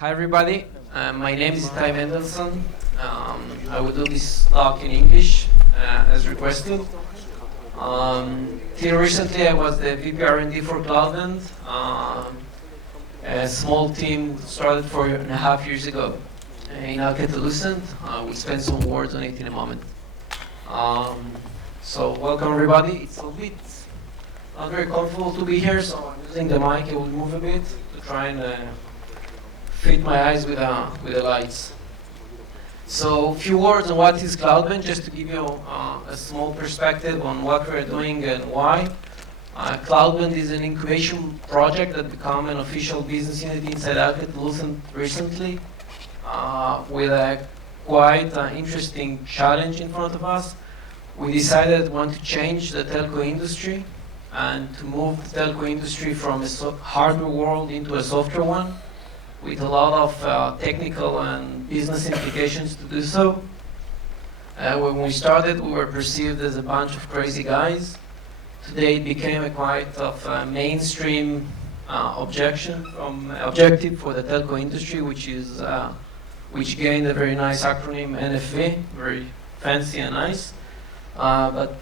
Hi everybody, my name is Itay Mendelsohn. I will do this talk in English as requested. Till recently I was the VP R&D for CloudBand, a small team started 4.5 years ago in Alcatel-Lucent. We'll spend some words on it in a moment. So welcome everybody. It's a bit not very comfortable to be here, so I'm using the mic. I will move a bit to try and fit my eyes with the lights. So a few words on what is CloudBand, just to give you a small perspective on what we're doing and why. CloudBand is an incubation project that became an official business unit inside Alcatel-Lucent recently, with a quite interesting challenge in front of us. We decided we want to change the telco industry and to move the telco industry from a hardware world into a software one, with a lot of technical and business implications to do so. When we started, we were perceived as a bunch of crazy guys. Today it became a quite of a mainstream objective for the telco industry, which gained a very nice acronym, NFV, very fancy and nice. But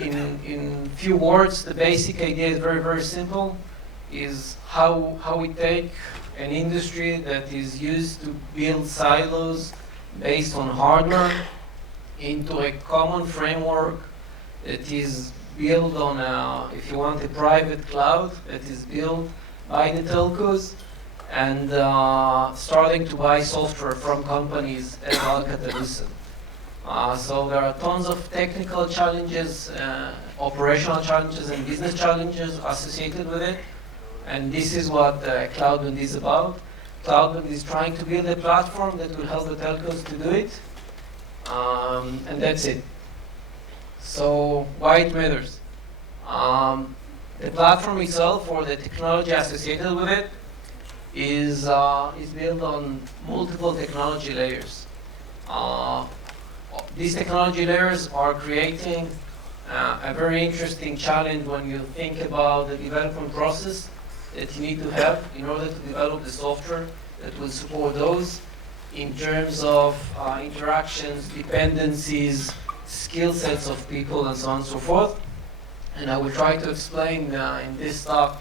in few words, the basic idea is very, very simple, is how we take an industry that is used to build silos based on hardware into a common framework that is built on, if you want, a private cloud that is built by the telcos, and starting to buy software from companies as Alcatel-Lucent. So there are tons of technical challenges, operational challenges, and business challenges associated with it. And this is what CloudBand is about. CloudBand is trying to build a platform that will help the telcos to do it. And that's it. So why it matters? The platform itself, or the technology associated with it, is built on multiple technology layers. These technology layers are creating a very interesting challenge when you think about the development process that you need to have in order to develop the software that will support those in terms of interactions, dependencies, skill sets of people, and so on and so forth. And I will try to explain in this talk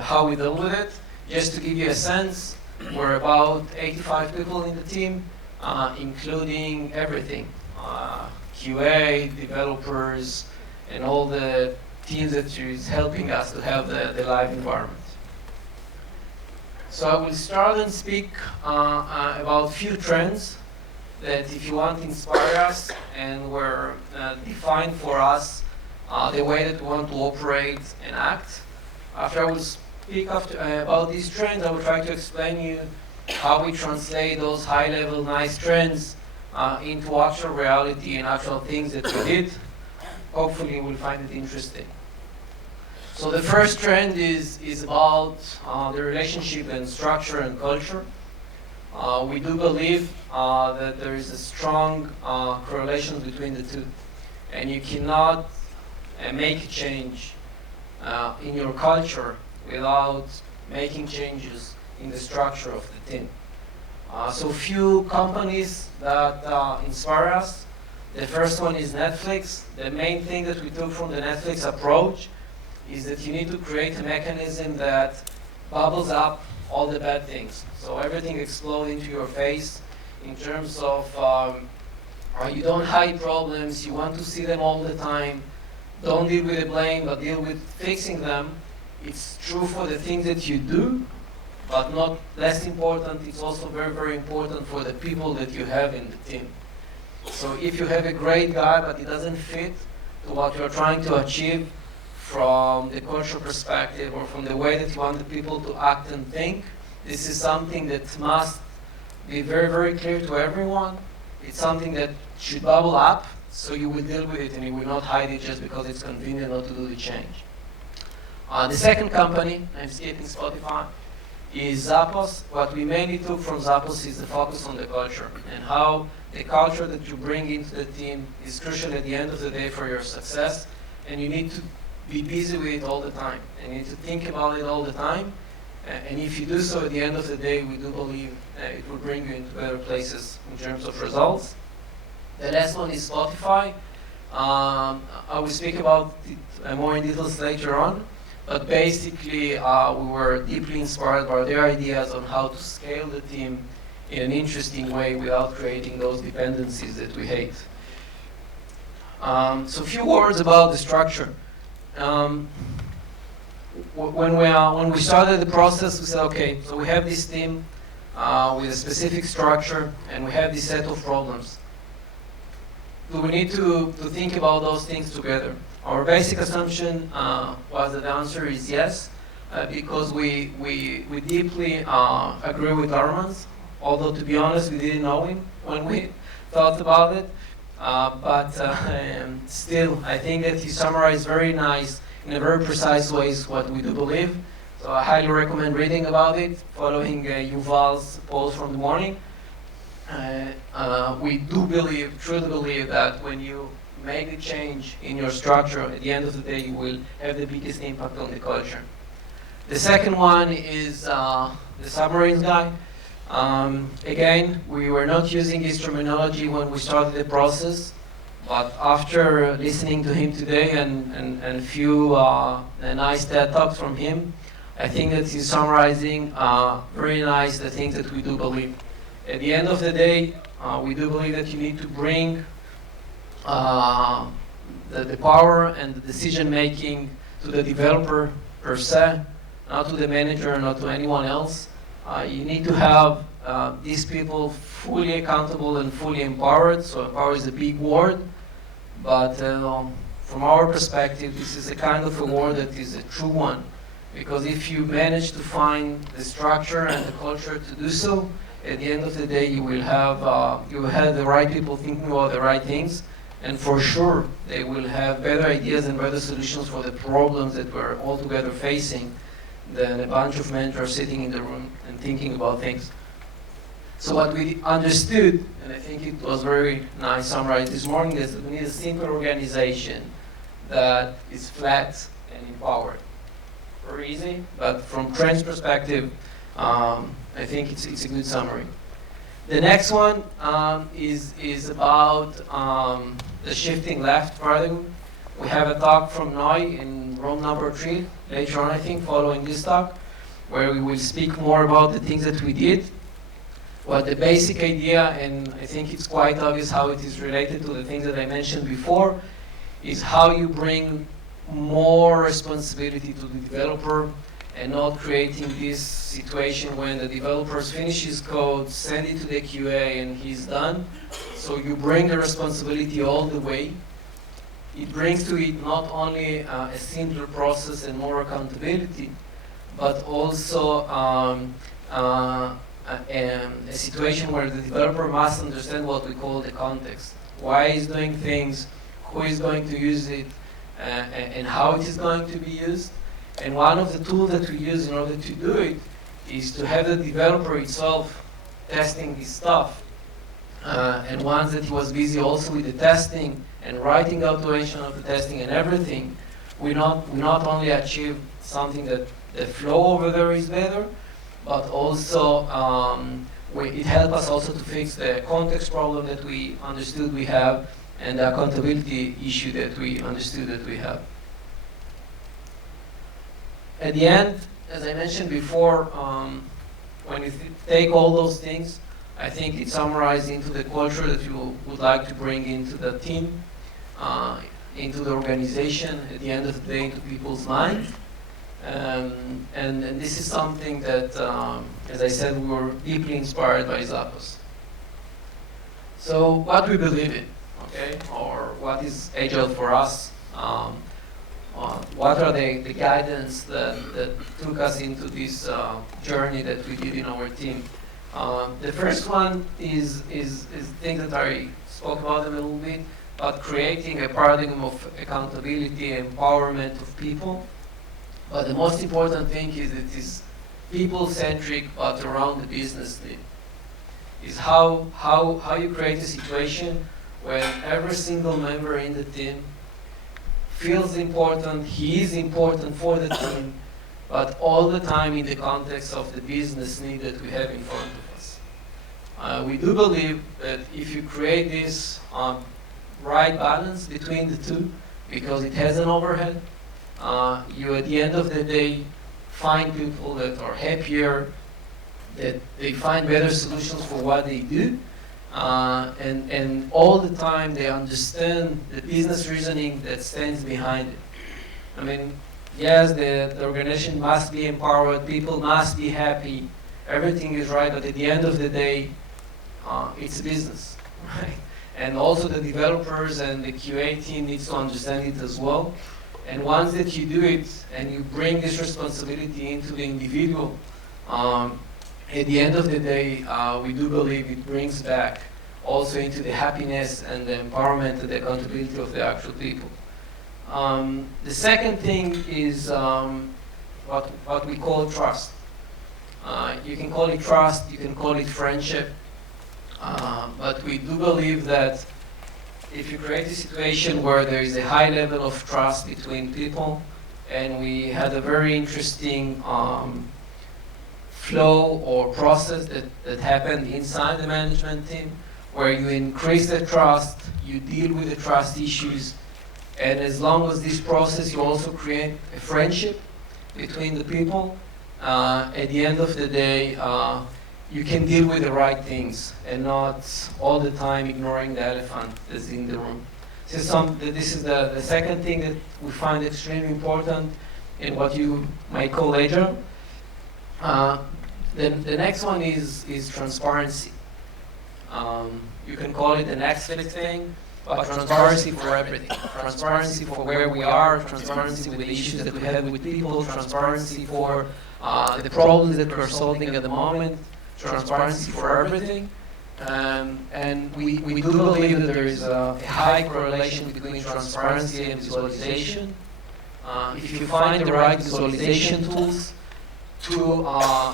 how we deal with it. Just to give you a sense, we're about 85 people in the team, including everything. QA, developers, and all the teams that is helping us to have the live environment. So I will start and speak about a few trends that, if you want, inspire us and were defined for us the way that we want to operate and act. After I will speak about these trends, I will try to explain you how we translate those high-level nice trends into actual reality and actual things that we did. Hopefully you will find it interesting. So the first trend is about the relationship and structure and culture. We do believe that there is a strong correlation between the two. And you cannot make a change in your culture without making changes in the structure of the team. So few companies that inspire us. The first one is Netflix. The main thing that we took from the Netflix approach is that you need to create a mechanism that bubbles up all the bad things. So everything explodes into your face in terms of you don't hide problems, you want to see them all the time. Don't deal with the blame, but deal with fixing them. It's true for the things that you do, but not less important, it's also very, very important for the people that you have in the team. So if you have a great guy, but it doesn't fit to what you're trying to achieve from the cultural perspective or from the way that you want the people to act and think, this is something that must be very, very clear to everyone. It's something that should bubble up, so you will deal with it and you will not hide it just because it's convenient not to do the change. The second company, I'm skipping Spotify, is Zappos. What we mainly took from Zappos is the focus on the culture and how the culture that you bring into the team is crucial at the end of the day for your success, and you need to be busy with it all the time. And you need to think about it all the time And if you do so, at the end of the day, we do believe it will bring you into better places in terms of results. The last one is Spotify. I will speak about it more in details later on, but basically we were deeply inspired by their ideas on how to scale the team in an interesting way without creating those dependencies that we hate. So a few words about the structure. When we started the process, we said, okay, so we have this team with a specific structure, and we have this set of problems. Do we need to think about those things together? Our basic assumption was that the answer is yes, because we deeply agree with Arman's, although to be honest, we didn't know him when we thought about it. But still, I think that he summarized very nice, in a very precise ways, what we do believe. So I highly recommend reading about it, following Yuval's post from the morning. We do believe, truly believe, that when you make a change in your structure, at the end of the day, you will have the biggest impact on the culture. The second one is the submarines guy. Again, we were not using his terminology when we started the process, but after listening to him today and a few nice TED Talks from him, I think that he's summarizing very nice the things that we do believe. At the end of the day, we do believe that you need to bring the power and the decision making to the developer per se, not to the manager, not to anyone else. You need to have these people fully accountable and fully empowered. So empower is a big word, but from our perspective, this is a kind of a word that is a true one. Because if you manage to find the structure and the culture to do so, at the end of the day, you will have the right people thinking about the right things, and for sure, they will have better ideas and better solutions for the problems that we're all together facing than a bunch of managers sitting in the room and thinking about things. So what we understood, and I think it was very nice summarized this morning, is that we need a simple organization that is flat and empowered. Very easy, but from Trent's perspective, I think it's a good summary. The next one is about the shifting left paradigm. We have a talk from Noy in room number 3 later on, I think, following this talk, where we will speak more about the things that we did. Well, the basic idea, and I think it's quite obvious how it is related to the things that I mentioned before, is how you bring more responsibility to the developer and not creating this situation when the developers finish his code, send it to the QA, and he's done. So you bring the responsibility all the way. It brings to it not only a simpler process and more accountability, but also a situation where the developer must understand what we call the context. Why he's doing things, who is going to use it, and how it is going to be used. And one of the tools that we use in order to do it is to have the developer itself testing this stuff. And once that he was busy also with the testing and writing automation of the testing and everything, we not only achieve something that the flow over there is better, but also it helped us also to fix the context problem that we understood we have and the accountability issue that we understood that we have. At the end, as I mentioned before, when you take all those things, I think it summarized into the culture that you would like to bring into the team, into the organization, at the end of the day, into people's minds. And this is something that, as I said, we were deeply inspired by Zappos. So what we believe in, okay, or what is Agile for us? What are the guidance that took us into this journey that we did in our team? The first one is things that I spoke about them a little bit, but creating a paradigm of accountability and empowerment of people. But the most important thing is it is people-centric, but around the business need. Is how you create a situation when every single member in the team feels important, he is important for the team, but all the time in the context of the business need that we have in front of us. We do believe that if you create this right balance between the two, because it has an overhead, you at the end of the day find people that are happier, that they find better solutions for what they do, and all the time they understand the business reasoning that stands behind it. I mean, yes, the organization must be empowered, people must be happy, everything is right, but at the end of the day, it's a business, right? And also the developers and the QA team needs to understand it as well. And once that you do it and you bring this responsibility into the individual, at the end of the day, we do believe it brings back also into the happiness and the empowerment and the accountability of the actual people. The second thing is what we call trust. You can call it trust, you can call it friendship, but we do believe that if you create a situation where there is a high level of trust between people, and we had a very interesting flow or process that happened inside the management team, where you increase the trust, you deal with the trust issues, and as long as this process, you also create a friendship between the people, at the end of the day, you can deal with the right things and not all the time ignoring the elephant that's in the room. This is the second thing that we find extremely important in what you might call agile. Then the next one is transparency. You can call it the next big thing, but transparency for everything. Transparency for where we are, transparency with the issues that we have with people, transparency for the problems that we're solving at the moment, transparency for everything. And we do believe that there is a high correlation between transparency and visualization. If you find the right visualization tools to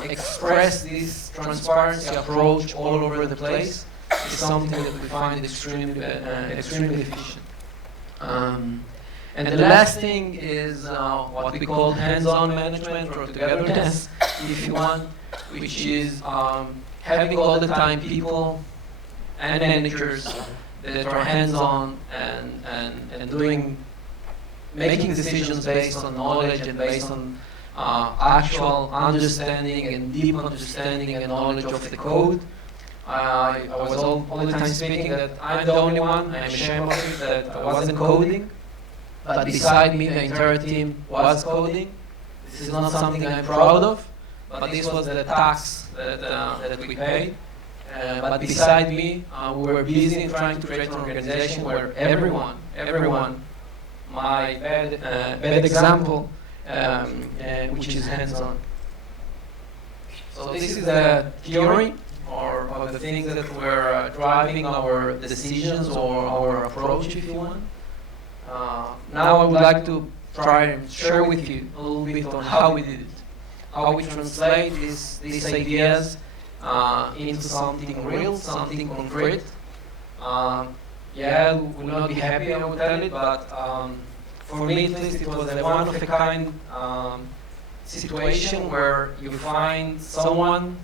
express this transparency approach all over the place, it's something that we find extremely efficient. And the last thing is what we call hands-on management or togetherness, if you want, which is having all the time people and managers that are hands-on and making decisions based on knowledge and based on actual understanding and deep understanding and knowledge of the code. I was all the time speaking that I'm the only one, I'm ashamed of it, that I wasn't coding, but beside me the entire team was coding. This is not something I'm proud of, but this was the tax that we paid. But beside me, we were busy in trying to create an organization where everyone, my bad example, which is hands-on. So this is the theory, or the things that were driving our decisions or our approach, if you want. Now I would like to try and share with you a little bit on how we did it, how we translate these ideas into something real, something concrete. Yeah, we will not be happy, I will tell it, but for me at least it was a one-of-a-kind situation where you find someone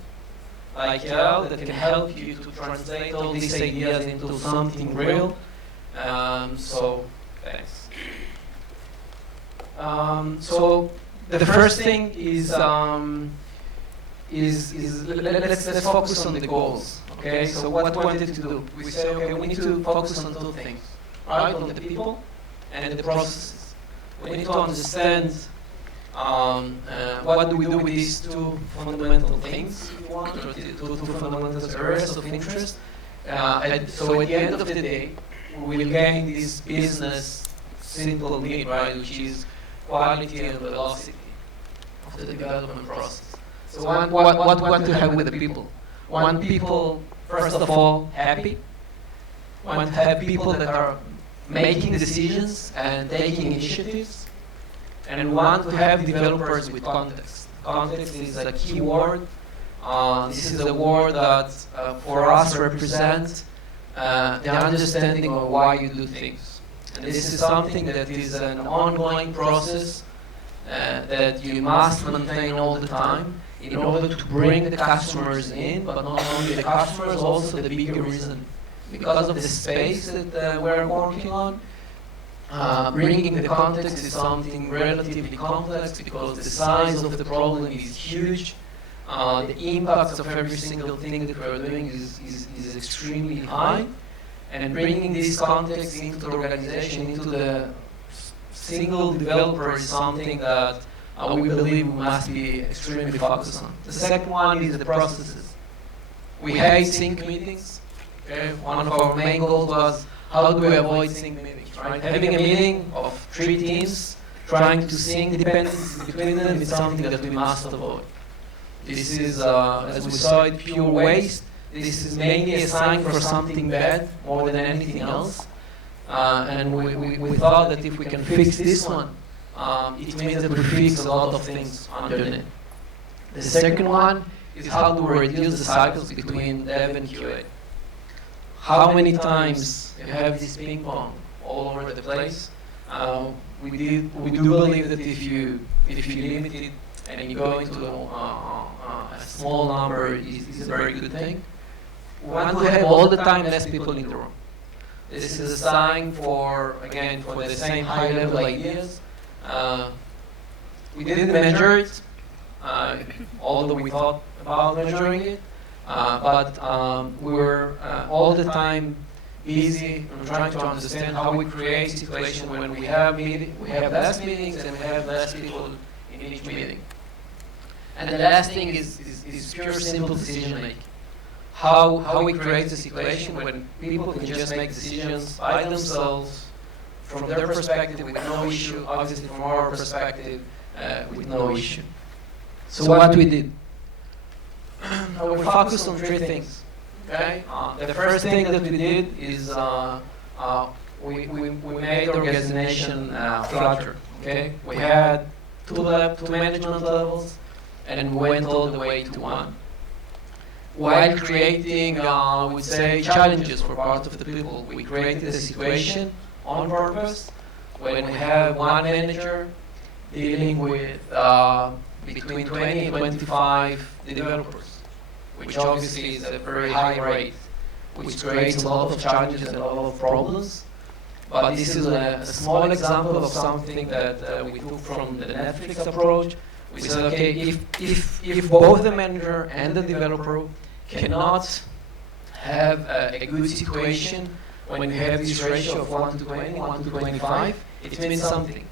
like Yael that can help you to translate all these ideas into something real. So, thanks. So the first thing is let's focus on the goals. Okay, so what we wanted to do, we say, okay, we need to focus on two things, right? On the people and the processes. We need to understand what do we do with these two fundamental things, if you want, or two fundamental areas of interest. So at the end of the day, we will gain this business simple need, right, which is quality and velocity of the development process. So what we want to have with the people? We want people, first of all, happy. We want to have people that are making decisions and taking initiatives. And we want to have developers with context. Context is a key word. This is a word that for us represents the understanding of why you do things. And this is something that is an ongoing process that you must maintain all the time in order to bring the customers in, but not only the customers, also the bigger reason. Because of the space that we're working on, bringing the context is something relatively complex because the size of the problem is huge. The impacts of every single thing that we're doing is extremely high. And bringing this context into the organization, into the single developer is something that we believe we must be extremely focused on. The second one is the processes. We hate sync meetings. Okay? One of our main goals was how do we avoid sync meetings, right? Having a meeting of 3 teams, trying to sync dependencies between them is something that we must avoid. This is, as we saw it, pure waste. This is mainly a sign for something bad more than anything else. And we thought that if we can fix this one, it means that we fix a lot of things underneath. The second one is how to reduce the cycles between dev and QA. How many times you have this ping pong all over the place? We do believe that if you limit it and you go into a small number, is a very good thing. We want to have all the time less people in the room. This is a sign for, again, for the same high-level ideas. We didn't measure it, although we thought about measuring it, but we were all the time busy and trying to understand how we create a situation when we have less meetings and we have less people in each meeting. And the last thing is pure simple decision making. How we create a situation when people can just make decisions by themselves, from their perspective with no issue, obviously from our perspective with no issue. So what we did? We focused on 3 things. Okay? The first thing that we did is we made the organization flatter. Okay? We had 2 management levels, and we went all the way to 1. While creating, I would say, challenges for part of the people, we created a situation on purpose when we have 1 manager dealing with between 20 and 25 developers, which obviously is a very high rate, which creates a lot of challenges and a lot of problems. But this is a small example of something that we took from the Netflix approach. We said, okay, if both the manager and the developer cannot have a good situation when you have this ratio of 1 to 20, 1 to 25, it means something.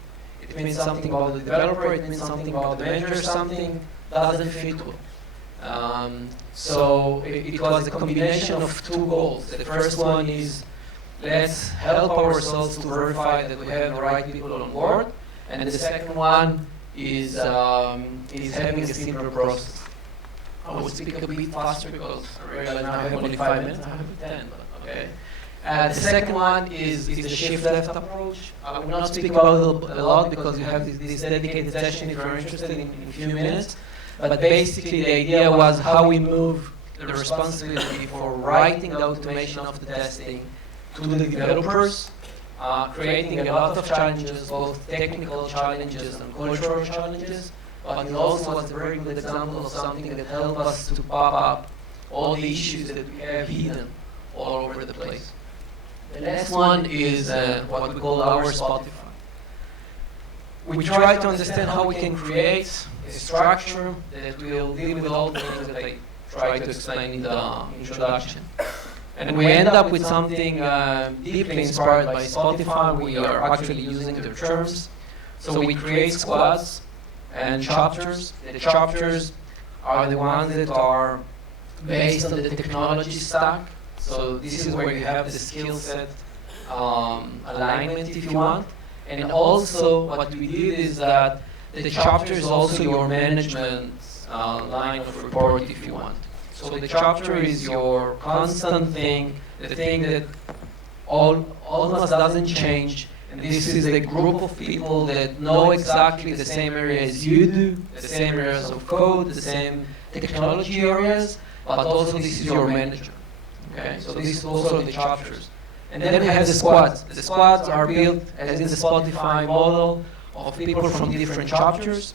It means something about the developer, it means something about the manager, something doesn't fit well. So it was a combination of 2 goals. The first one is let's help ourselves to verify that we have the right people on board, and the second one is having a simpler process. I would speak a bit faster because I realize now I have only 5 minutes. I have 10, but okay. The second one is the shift left approach. I will not speak about it a lot because you have this dedicated session if you're interested in a few minutes. But basically the idea was how we move the responsibility for writing the automation of the testing to the developers, creating a lot of challenges, both technical challenges and cultural challenges. But it also was a very good example of something that helped us to pop up all the issues that we have hidden all over the place. The last one is what we call our Spotify. We try to understand how we can create a structure that will deal with all the things that I tried to explain in the introduction. And we end up with something deeply inspired by Spotify. We are actually using their terms. So we create squads and chapters. The chapters are the ones that are based on the technology stack. So this is where you have the skill set alignment, if you want. And also what we did is that the chapter is also your management line of report, if you want. So the chapter is your constant thing, the thing that almost doesn't change. And this is a group of people that know exactly the same area as you do, the same areas of code, the same technology areas, but also this is your manager. Okay, so this is also the chapters. And then we have the squads. The squads are built, as in the Spotify model, of people from different chapters.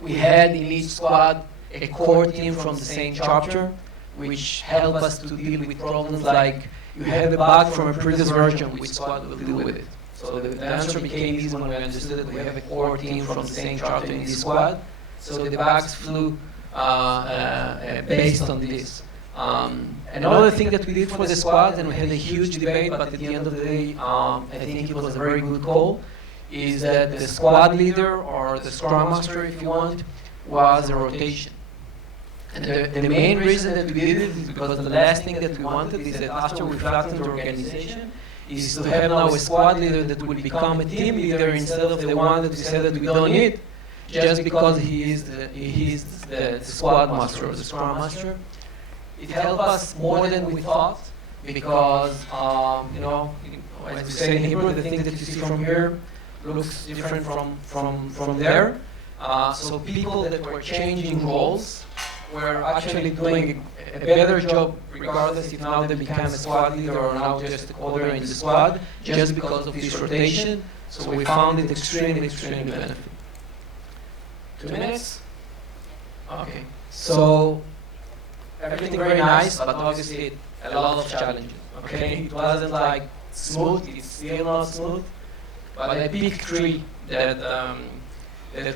We had in each squad a core team from the same chapter, which helped us to deal with problems like you have a bug from a previous version, which squad will deal with it. So the answer became easy when we understood that we have a core team from the same chapter in this squad. So the bugs flew based on this. Another thing that we did for the squad, and we had a huge debate, but at the end of the day, I think it was a very good call, is that the squad leader, or the scrum master if you want, was a rotation. And the main reason that we did it is because the last thing that we wanted is that after we flattened the organization, is to have now a squad leader that will become a team leader instead of the one that we said that we don't need, just because he is the squad master or the scrum master. It helped us more than we thought, because you know, as we say in Hebrew, the things that you see from here looks different from there. So people that were changing roles were actually doing a better job, regardless if now they became a squad leader or now just a coder in the squad, just because of this rotation. So we found it extremely benefit. 2 minutes? Okay. So everything very nice, but obviously a lot of challenges. Okay, it wasn't like smooth. It's still not smooth. But I picked 3 that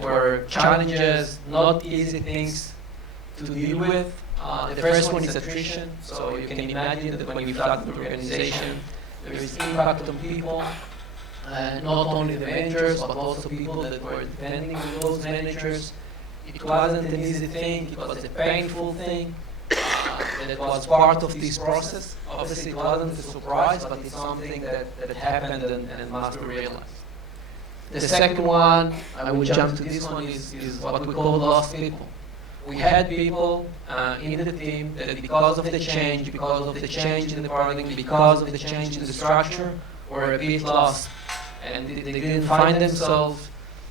were challenges, not easy things to deal with. The first one is attrition. So you can imagine that when we flatten the organization, there is impact on people, not only the managers, but also people that were depending on those managers. It wasn't an easy thing. It was a painful thing. That was part of this process. Obviously, it wasn't a surprise, but it's something that happened and must be realized. The second one, I will jump to this one, is what we call lost people. We had people in the team that because of the change in the paradigm, because of the change in the structure, were a bit lost. And they didn't find themselves,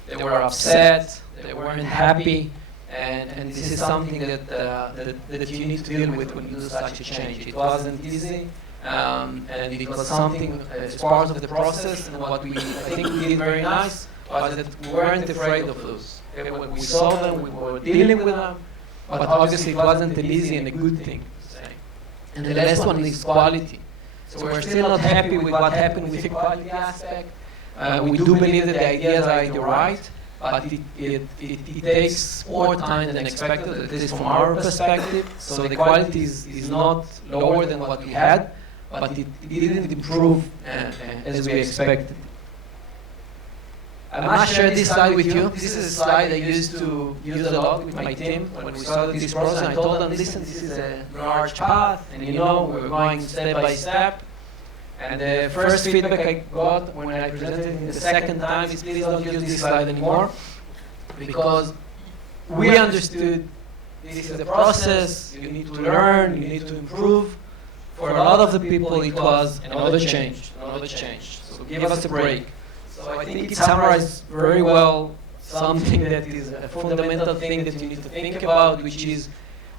they were upset, they weren't happy. And this is something that you need to deal with when you do such a change. It wasn't easy, and it was something as part of the process. And what I think we did very nice was that we weren't afraid of those. When we saw them, we were dealing with them, but obviously it wasn't an easy and a good thing to say. And the last one is quality. So we're still not happy with what happened with the quality aspect. We do believe that the ideas are the right, but it takes more time than expected, at least from our perspective. So the quality is not lower than what we had, but it didn't improve as we expected. I'm going to share this slide with you. This is a slide I used to use a lot with my team when we started this process. I told them, listen, this is a large path, and you know, we're going step by step. And the first feedback I got when I presented it the second time is, please don't use this slide anymore, because we understood this is a process, you need to learn, you need to improve. For a lot of the people, it was another change. So give us a break. So I think it summarized very well something that is a fundamental thing that you need to think about, which is,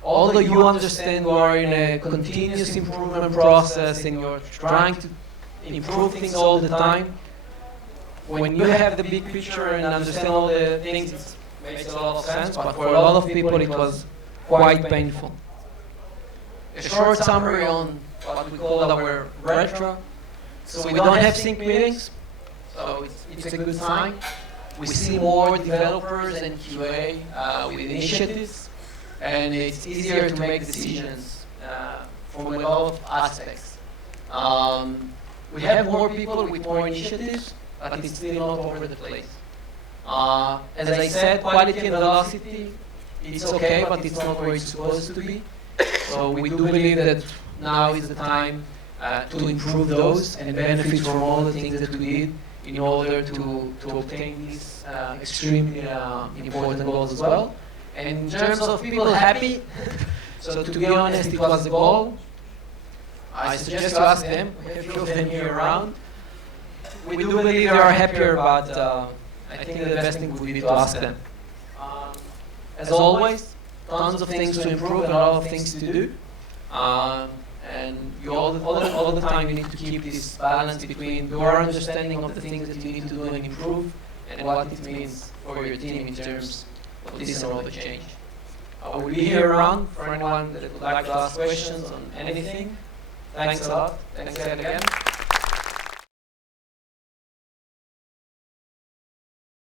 although you understand you are in a continuous improvement process and you're trying to improve things all the time, when you have the big picture and understand all the things, it makes a lot of sense, but for a lot of people it was quite painful. A short summary on what we call our retro. So we don't have sync meetings, so it's a good sign. We see more developers and QA with initiatives, and it's easier to make decisions from a lot of aspects. We have more people with more initiatives, but it's still not over the place. As I said, quality and velocity, it's okay, but it's not where it's supposed to be. So we do believe that now is the time to improve those and benefit from all the things that we did in order to obtain these extremely important goals as well. And in terms of people happy, so to be honest, it was the goal. I suggest you ask them. We have a few of them here around. We do believe they are happier, but I think the best thing would be to ask them. As always, tons of things to improve and a lot of things to do. And all the time you need to keep this balance between your understanding of the things that you need to do and improve and what it means for your team in terms of this and other change. I will be here around for anyone that would like to ask questions on anything. Thanks a lot. Thanks again.